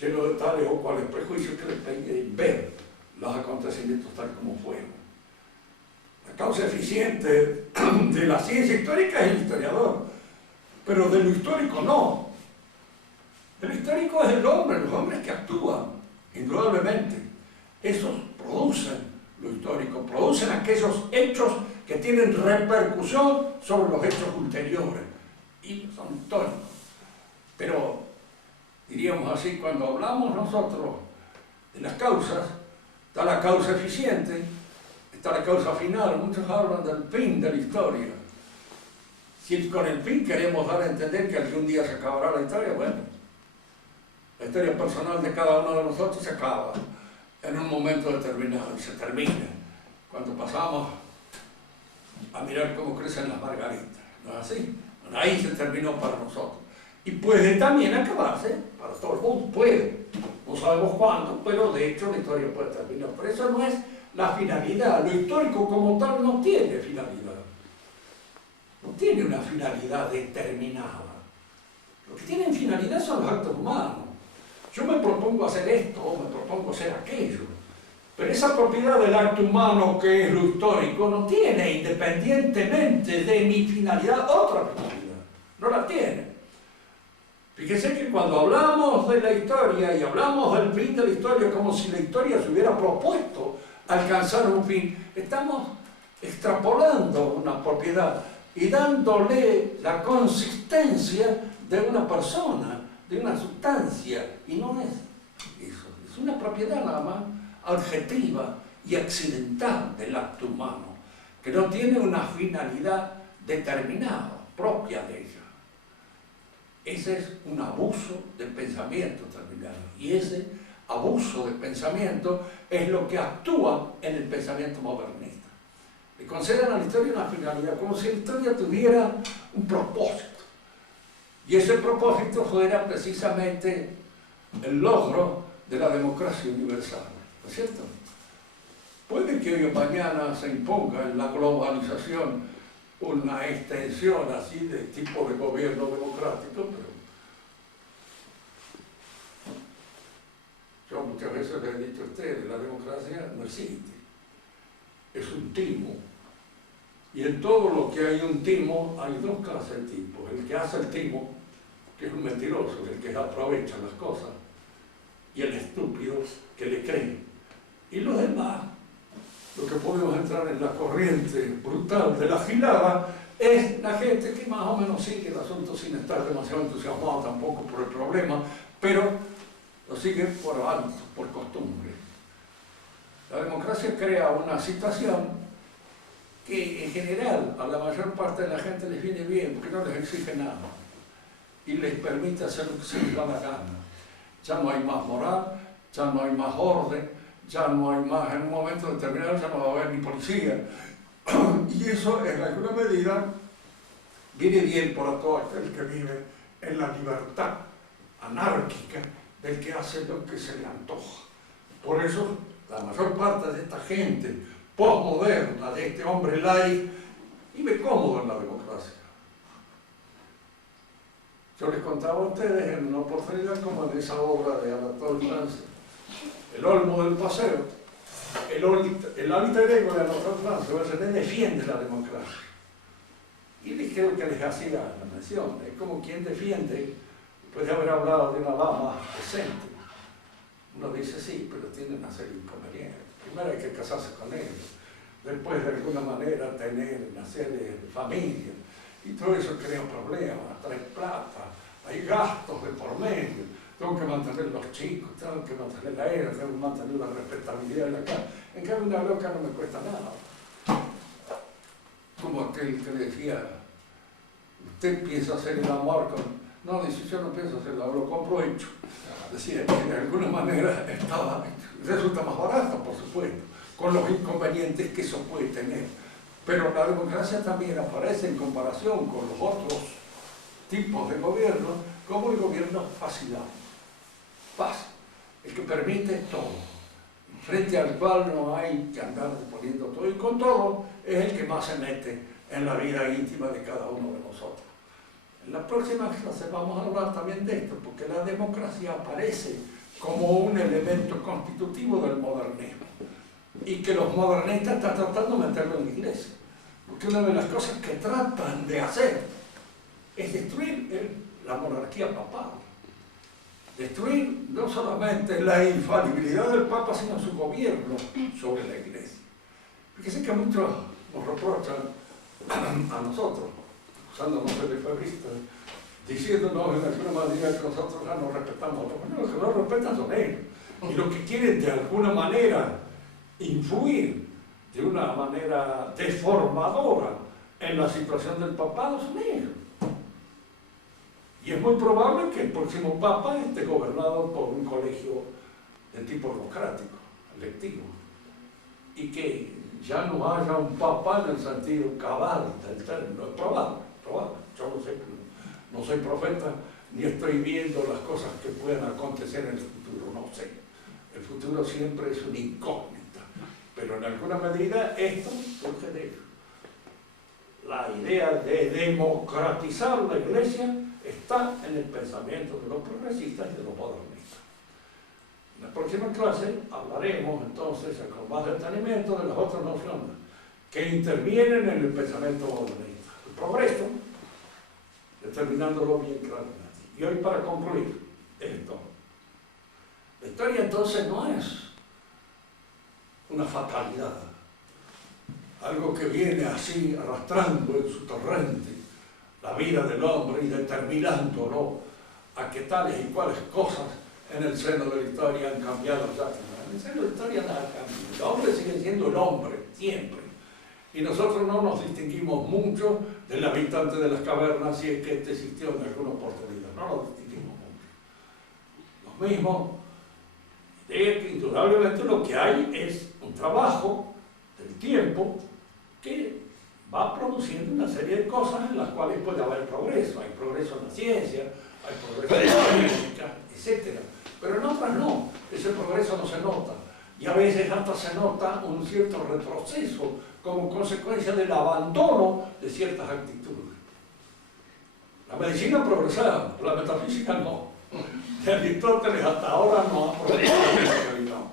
lleno de tales o cuales prejuicios que le impiden ver los acontecimientos tal como fueron. La causa eficiente de la ciencia histórica es el historiador, pero de lo histórico no. El histórico es el hombre, los hombres que actúan, indudablemente. Esos producen lo histórico, producen aquellos hechos que tienen repercusión sobre los hechos ulteriores y son históricos. Pero, diríamos así, cuando hablamos nosotros de las causas, está la causa eficiente, está la causa final. Muchos hablan del fin de la historia. Si con el fin queremos dar a entender que algún día se acabará la historia, bueno, la historia personal de cada uno de nosotros se acaba en un momento determinado y se termina cuando pasamos a mirar cómo crecen las margaritas, ¿no es así? Bueno, ahí se terminó para nosotros. Y puede también acabarse para todo el mundo, puede. No sabemos cuándo, pero de hecho la historia puede terminar. Por eso no es la finalidad. Lo histórico como tal no tiene finalidad. No tiene una finalidad determinada. Lo que tienen finalidad son los actos humanos. Yo me propongo hacer esto o me propongo hacer aquello. Pero esa propiedad del acto humano que es lo histórico no tiene, independientemente de mi finalidad, otra finalidad. No la tiene. Fíjense que cuando hablamos de la historia y hablamos del fin de la historia como si la historia se hubiera propuesto alcanzar un fin, estamos extrapolando una propiedad y dándole la consistencia de una persona, de una sustancia, y no es eso, es una propiedad nada más adjetiva y accidental del acto humano, que no tiene una finalidad determinada, propia de ella. Ese es un abuso del pensamiento terminado, y ese abuso del pensamiento es lo que actúa en el pensamiento modernista. Le consideran a la historia una finalidad, como si la historia tuviera un propósito, y ese propósito fuera precisamente el logro de la democracia universal, ¿no es cierto? Puede que hoy o mañana se imponga en la globalización una extensión así de tipo de gobierno democrático, pero yo muchas veces les he dicho a ustedes, la democracia no existe, es un timo. Y en todo lo que hay un timo, hay dos clases de tipos. El que hace el timo, que es un mentiroso, el que aprovecha las cosas, y el estúpido que le cree. Y los demás, lo que podemos entrar en la corriente brutal de la gilada, es la gente que más o menos sigue el asunto sin estar demasiado entusiasmado tampoco por el problema, pero lo sigue por hábito, por costumbre. La democracia crea una situación que en general a la mayor parte de la gente les viene bien, porque no les exige nada y les permite hacer lo que se les da la gana. Ya no hay más moral, ya no hay más orden, ya no hay más, en un momento determinado ya no va a haber ni policía. Y eso en alguna medida viene bien para todo aquel que vive en la libertad anárquica del que hace lo que se le antoja. Por eso la mayor parte de esta gente posmoderna de este hombre light vive cómodo en la democracia. Yo les contaba a ustedes en una oportunidad como en esa obra de Anatole France, El Olmo del Paseo, el alter ego de Anatole France defiende la democracia. Y les creo que les hacía la mención, es como quien defiende, después de haber hablado de una dama decente. Uno dice sí, pero tiene una serie de inconvenientes. Primero hay que casarse con ella, después de alguna manera tener una serie de familias, y todo eso crea problemas, trae plata, hay gastos de por medio, tengo que mantener los chicos, tengo que mantener la era, tengo que mantener la respetabilidad de la casa. En cambio una loca no me cuesta nada. Como aquel que decía, usted piensa hacer el amor con... No, dice, yo no pienso hacer el amor, lo compro hecho. Decía que de alguna manera resulta más barato, por supuesto, con los inconvenientes que eso puede tener. Pero la democracia también aparece en comparación con los otros tipos de gobierno como el gobierno facilitado. Fácil, el que permite todo, frente al cual no hay que andar poniendo todo, y con todo es el que más se mete en la vida íntima de cada uno de nosotros. En la próxima clase vamos a hablar también de esto, porque la democracia aparece como un elemento constitutivo del modernismo, y que los modernistas están tratando de meterlo en la iglesia, porque una de las cosas que tratan de hacer es destruir la monarquía papal, destruir no solamente la infalibilidad del Papa, sino su gobierno sobre la iglesia. Fíjense que muchos nos reprochan a nosotros, acusándonos de lefebristas, diciéndonos en alguna manera que nosotros ya no respetamos a los que no respetan son ellos, y los que quieren de alguna manera influir de una manera deformadora en la situación del papado son ellos. Y es muy probable que el próximo papa esté gobernado por un colegio de tipo democrático, electivo, y que ya no haya un papa en el sentido cabal del término. Es probable. Yo no sé, no soy profeta, ni estoy viendo las cosas que puedan acontecer en el futuro, no sé. El futuro siempre es una incógnita, pero en alguna medida esto surge de ello. La idea de democratizar la iglesia está en el pensamiento de los progresistas y de los modernistas. En la próxima clase hablaremos entonces con más detenimiento de las otras nociones que intervienen en el pensamiento modernista. El progreso, determinándolo bien claramente. Y hoy, para concluir esto, la historia entonces no es una fatalidad, algo que viene así arrastrando en su torrente la vida del hombre y determinándolo a que tales y cuales cosas en el seno de la historia han cambiado ya. En el seno de la historia nada cambia. El hombre sigue siendo el hombre, siempre. Y nosotros no nos distinguimos mucho del habitante de las cavernas, si es que este existió en alguna oportunidad. No nos distinguimos mucho. Lo mismo, de que indudablemente lo que hay es un trabajo del tiempo que va produciendo una serie de cosas en las cuales puede haber progreso. Hay progreso en la ciencia, hay progreso en la política, etc. Pero en otras no, ese progreso no se nota. Y a veces hasta se nota un cierto retroceso como consecuencia del abandono de ciertas actitudes. La medicina ha progresado, la metafísica no. Aristóteles hasta ahora no ha progresado, digamos.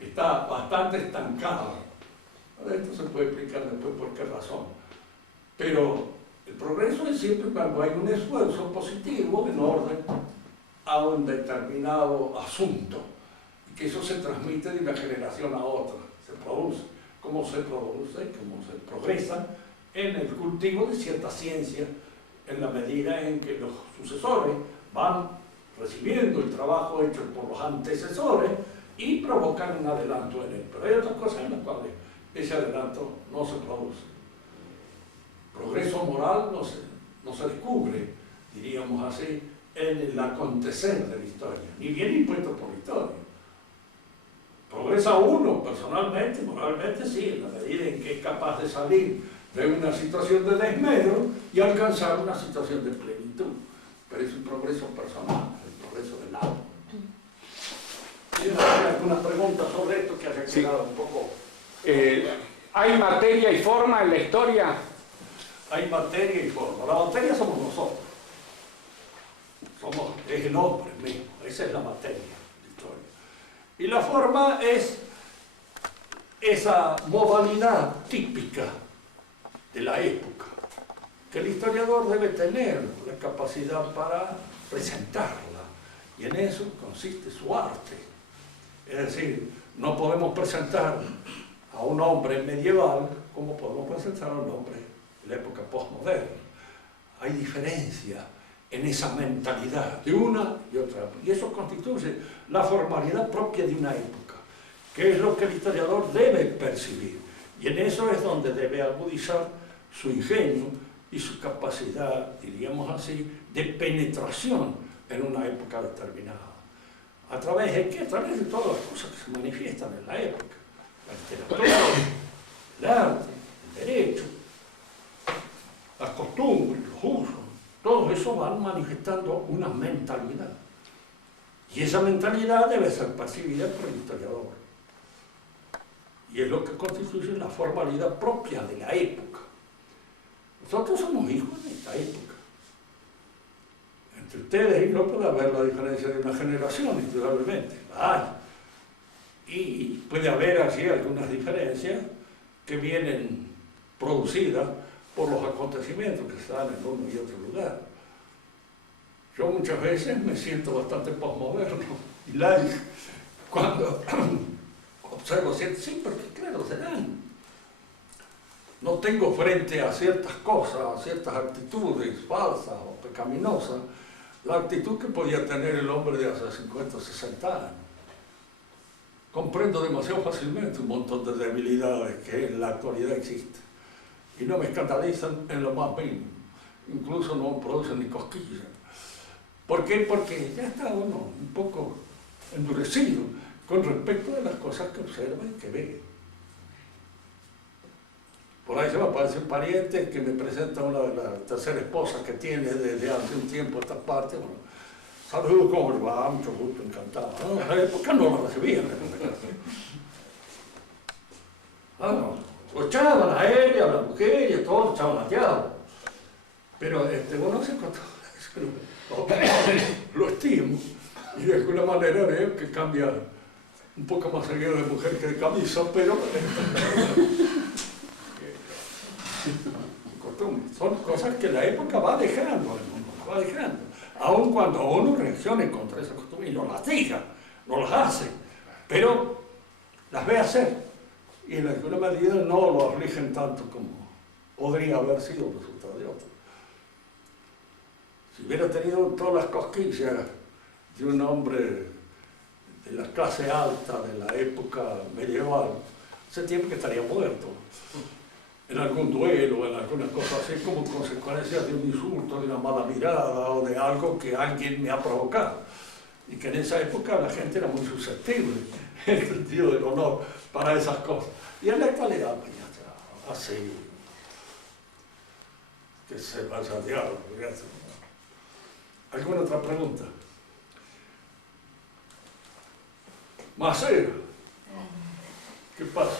Está bastante estancado. Esto se puede explicar después por qué razón. Pero el progreso es siempre cuando hay un esfuerzo positivo en orden a un determinado asunto y que eso se transmite de una generación a otra, se produce. ¿Cómo se produce? ¿Cómo se progresa? En el cultivo de cierta ciencia, en la medida en que los sucesores van recibiendo el trabajo hecho por los antecesores y provocan un adelanto en él. Pero hay otras cosas en las cuales ese adelanto no se produce. Progreso moral no se descubre, diríamos así, en el acontecer de la historia, ni bien impuesto por la historia. Progresa uno personalmente, moralmente, sí, en la medida en que es capaz de salir de una situación de desmedro y alcanzar una situación de plenitud. Pero es un progreso personal, el progreso del alma. ¿Tienen alguna pregunta sobre esto que haya quedado un poco ¿Hay materia y forma en la historia? Hay materia y forma. La materia somos nosotros. Es el hombre mismo. Esa es la materia de la historia. Y la forma es esa modalidad típica de la época, que el historiador debe tener la capacidad para presentarla. Y en eso consiste su arte. Es decir, no podemos presentar a un hombre medieval como podemos presentar a un hombre de la época postmoderna. Hay diferencia en esa mentalidad de una y otra. Y eso constituye la formalidad propia de una época, que es lo que el historiador debe percibir. Y en eso es donde debe agudizar su ingenio y su capacidad, diríamos así, de penetración en una época determinada. ¿A través de qué? A través de todas las cosas que se manifiestan en la época. La literatura, el arte, el derecho, las costumbres, los usos, todo eso van manifestando una mentalidad. Y esa mentalidad debe ser percibida por el historiador. Y es lo que constituye la formalidad propia de la época. Nosotros somos hijos de esta época. Entre ustedes y yo puede haber la diferencia de una generación, indudablemente, la hay. Y puede haber allí algunas diferencias que vienen producidas por los acontecimientos que se dan en uno y otro lugar. Yo muchas veces me siento bastante posmoderno y laico cuando observo ciertas, sí, porque claro, se dan. No tengo frente a ciertas cosas, a ciertas actitudes falsas o pecaminosas, la actitud que podía tener el hombre de hace 50 o 60 años. Comprendo demasiado fácilmente un montón de debilidades que en la actualidad existen y no me escandalizan en lo más mínimo, incluso no producen ni cosquillas. ¿Por qué? Porque ya está uno un poco endurecido con respecto de las cosas que observa y que ve. Por ahí se me aparece un pariente que me presenta una de las terceras esposas que tiene desde hace un tiempo esta parte. Bueno, saludos, ¿cómo le va? Mucho gusto, encantado. ¿No? En la época no lo recibían. Lo echaban a él y a la mujer y a todos, lo echaban al diablo. Pero bueno, se contó. Lo estimo y de alguna manera veo que cambia un poco más seguido de mujer que de camisa, pero son cosas que la época va dejando, va dejando. Aun cuando uno reaccione contra esas costumbres y no las diga, no las hace, pero las ve hacer y en alguna medida no lo afligen tanto como podría haber sido el resultado de otro. Si hubiera tenido todas las cosquillas de un hombre de la clase alta de la época medieval, hace tiempo que estaría muerto. En algún duelo, en alguna cosa así, como consecuencia de un insulto, de una mala mirada o de algo que alguien me ha provocado. Y que en esa época la gente era muy susceptible, en el sentido del honor, para esas cosas. Y en la actualidad, pues ya está, así, que se vaya al diablo. ¿Alguna otra pregunta? Maceo, ¿qué pasa?